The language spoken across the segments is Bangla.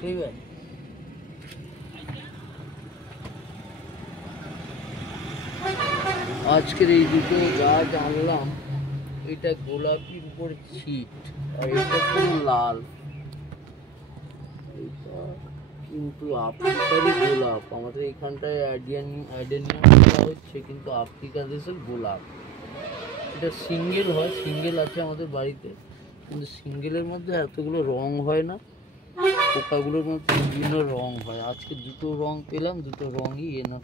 ঠিক আছে। আজকের এই দুটো গাছ আনলাম, এটা গোলাপির উপর ছিট আর এটা পুরো লাল। এটা কিন্তু আফ্রিকারই গোলাপ, আমাদের এখানটায় অ্যাডেনিয়াম বলা হচ্ছে, কিন্তু আফ্রিকা দেশের গোলাপ। এটা সিঙ্গেল হয়, সিঙ্গেল আছে আমাদের বাড়িতে, কিন্তু সিঙ্গেলের মধ্যে এতগুলো রং হয় না, পোকাগুলোর মধ্যে বিভিন্ন রং হয়। আজকে দুটো রং পেলাম, দুটো রঙই এনে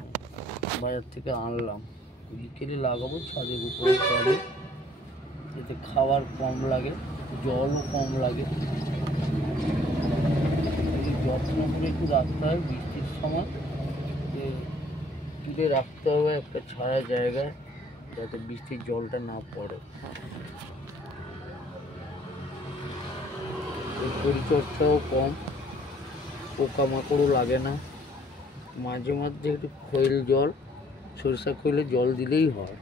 বাজার থেকে আনলাম। বিকেলে লাগাবো ছাদের উপরে টবে, এতে খাবার কম লাগে, জলও কম লাগে। যত্ন করে একটু রাখতে হয় বৃষ্টির সময়, তুলে রাখতে হবে একটা ছায়া জায়গায়, যাতে বৃষ্টির জলটা না পড়ে। পরিচর্যাও কম, পোকামাকড়ও লাগে না। মাঝে মাঝে একটু খৈল জল, সরিষা খৈলে জল দিলেই হয়।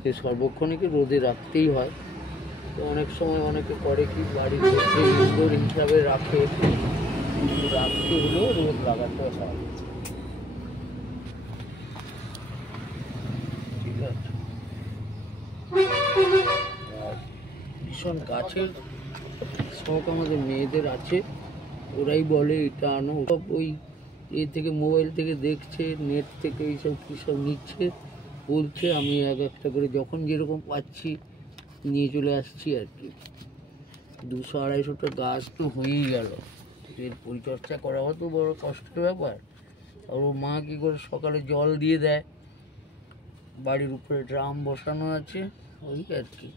সে সর্বক্ষণিকে রোদে রাখতেই হয়। তো অনেক সময় অনেকে করে কি, বাড়ির মধ্যে ইনডোর হিসাবে রাখে, রাখতে হলেও রোদ লাগাতে হয়। ঠিক আছে। আর ভীষণ গাছের শখ আমাদের মেয়েদের আছে, ওরাই বলে এটা আনো, সব ওই এ থেকে মোবাইল থেকে দেখছে, নেট থেকে এইসব কী সব নিচ্ছে, বলছে, আমি এক একটা করে যখন যেরকম পাচ্ছি নিয়ে চলে আসছি আর কি। 200-250টা গাছ তো হয়েই গেল, এর পরিচর্যা করাও তো বড় কষ্টের ব্যাপার। আর ও মা কী করে সকালে জল দিয়ে দেয়, বাড়ির উপরে ড্রাম বসানো আছে, ওই আর কি।